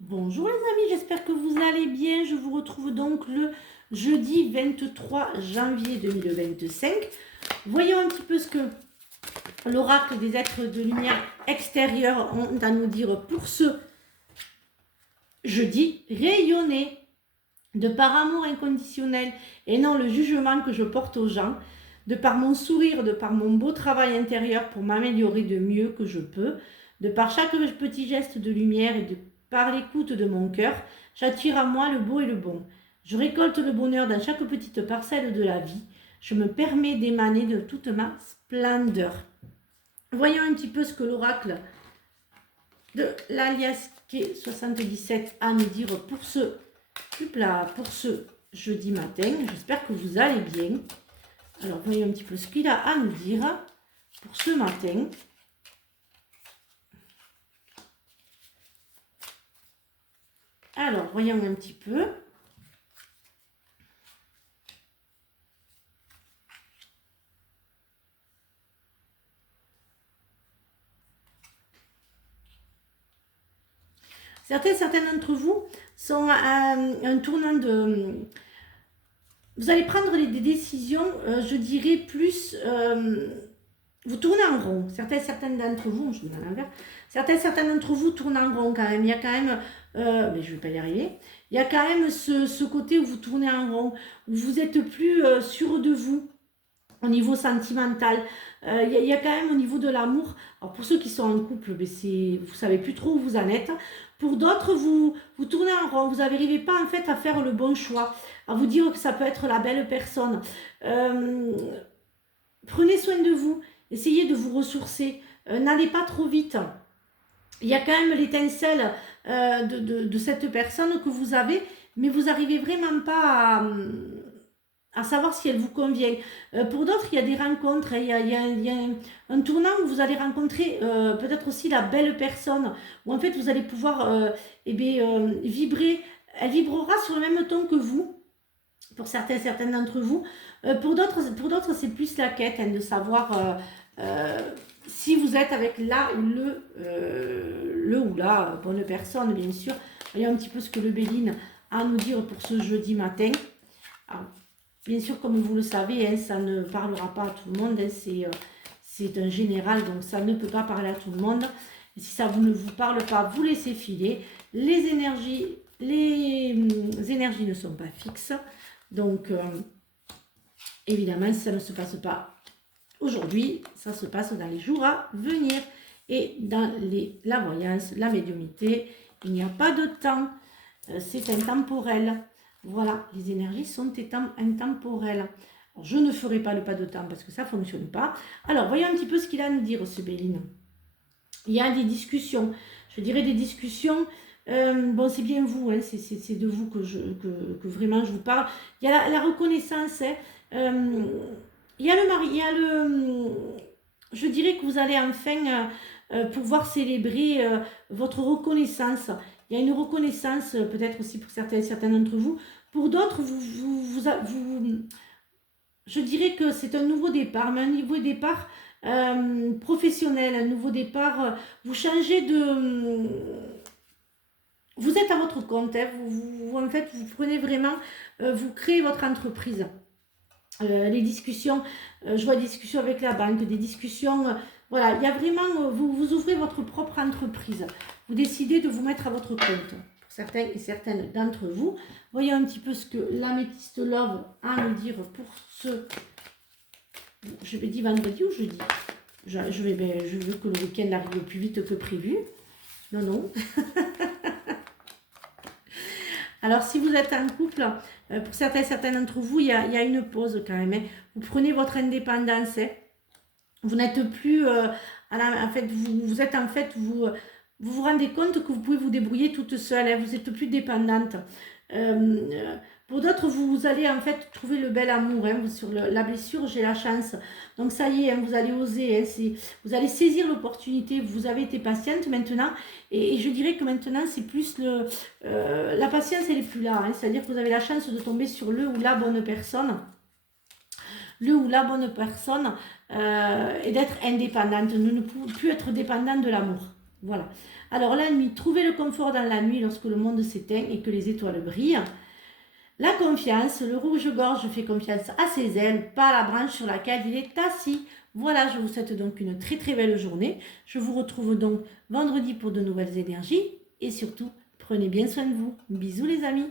Bonjour les amis, j'espère que vous allez bien. Je vous retrouve donc le jeudi 23 janvier 2025. Voyons un petit peu ce que l'oracle des êtres de lumière extérieurs ont à nous dire pour ce jeudi. Rayonner de par amour inconditionnel et non le jugement que je porte aux gens, de par mon sourire, de par mon beau travail intérieur pour m'améliorer de mieux que je peux, de par chaque petit geste de lumière et de par l'écoute de mon cœur, j'attire à moi le beau et le bon. Je récolte le bonheur dans chaque petite parcelle de la vie. Je me permets d'émaner de toute ma splendeur. Voyons un petit peu ce que l'oracle de l'alias K77 a à nous dire pour ce pour ce jeudi matin. J'espère que vous allez bien. Alors, voyons un petit peu ce qu'il a à nous dire pour ce matin. Alors, voyons un petit peu. Certains d'entre vous sont à un tournant de... Vous allez prendre des décisions, je dirais, plus... vous tournez en rond. Certains d'entre vous, je vais à l'envers, certains d'entre vous tournent en rond quand même. Il y a quand même, mais je ne vais pas y arriver, il y a quand même ce côté où vous tournez en rond, où vous êtes plus sûr de vous au niveau sentimental. Il y a quand même au niveau de l'amour. Alors pour ceux qui sont en couple, vous ne savez plus trop où vous en êtes. Pour d'autres, vous tournez en rond. Vous n'arrivez pas en fait à faire le bon choix, à vous dire que ça peut être la belle personne. Prenez soin de vous. Essayez de vous ressourcer. N'allez pas trop vite. Il y a quand même l'étincelle de cette personne que vous avez, mais vous n'arrivez vraiment pas à savoir si elle vous convient. Pour d'autres, il y a des rencontres, il y a un tournant où vous allez rencontrer peut-être aussi la belle personne, où en fait vous allez pouvoir vibrer, elle vibrera sur le même ton que vous, pour certains d'entre vous. Pour d'autres, c'est plus la quête de savoir si vous êtes avec la ou le ou la bonne personne, bien sûr. Voyons un petit peu ce que le Béline a à nous dire pour ce jeudi matin. Alors, bien sûr, comme vous le savez, hein, ça ne parlera pas à tout le monde. Hein, c'est un général, donc ça ne peut pas parler à tout le monde. Et si ça ne vous parle pas, vous laissez filer. Les énergies ne sont pas fixes. Donc, évidemment, si ça ne se passe pas aujourd'hui, ça se passe dans les jours à venir. Et dans la voyance, la médiumnité, il n'y a pas de temps. C'est intemporel. Voilà, les énergies sont intemporelles. Alors, je ne ferai pas le pas de temps parce que ça ne fonctionne pas. Alors, voyons un petit peu ce qu'il a à nous dire, ce Béline. Il y a des discussions. Je dirais des discussions. Bon, c'est bien vous, hein, c'est de vous que vraiment je vous parle. Il y a la reconnaissance. Hein, il y a le mari, il y a le... Je dirais que vous allez enfin pouvoir célébrer votre reconnaissance. Il y a une reconnaissance, peut-être aussi pour certains d'entre vous. Pour d'autres, je dirais que c'est un nouveau départ, mais un nouveau départ professionnel, un nouveau départ. Vous changez de... Vous êtes à votre compte, hein, en fait, vous prenez vraiment, vous créez votre entreprise. Les discussions, je vois des discussions avec la banque, des discussions, voilà, il y a vraiment, vous ouvrez votre propre entreprise. Vous décidez de vous mettre à votre compte. Pour certains et certaines d'entre vous, voyons un petit peu ce que l'améthyste Love a à nous dire pour ce... Je vais dire vendredi ou jeudi. Je veux que le week-end arrive plus vite que prévu. Non. Alors, si vous êtes en couple, pour certains d'entre vous, il y a une pause quand même. Hein. Vous prenez votre indépendance. Hein. Vous n'êtes plus... en fait, vous êtes en fait... Vous vous rendez compte que vous pouvez vous débrouiller toute seule. Hein. Vous n'êtes plus dépendante. Pour d'autres, vous allez en fait trouver le bel amour. Hein. Sur la blessure, j'ai la chance. Donc ça y est, hein, vous allez oser. Hein. Vous allez saisir l'opportunité. Vous avez été patiente maintenant. Et je dirais que maintenant, c'est plus la patience, elle n'est plus là. Hein. C'est-à-dire que vous avez la chance de tomber sur le ou la bonne personne. Le ou la bonne personne et d'être indépendante. Ne plus être dépendante de l'amour. Voilà. Alors la nuit, trouvez le confort dans la nuit lorsque le monde s'éteint et que les étoiles brillent. La confiance, le rouge-gorge fait confiance à ses ailes, pas à la branche sur laquelle il est assis. Voilà, je vous souhaite donc une très très belle journée. Je vous retrouve donc vendredi pour de nouvelles énergies et surtout, prenez bien soin de vous. Bisous les amis.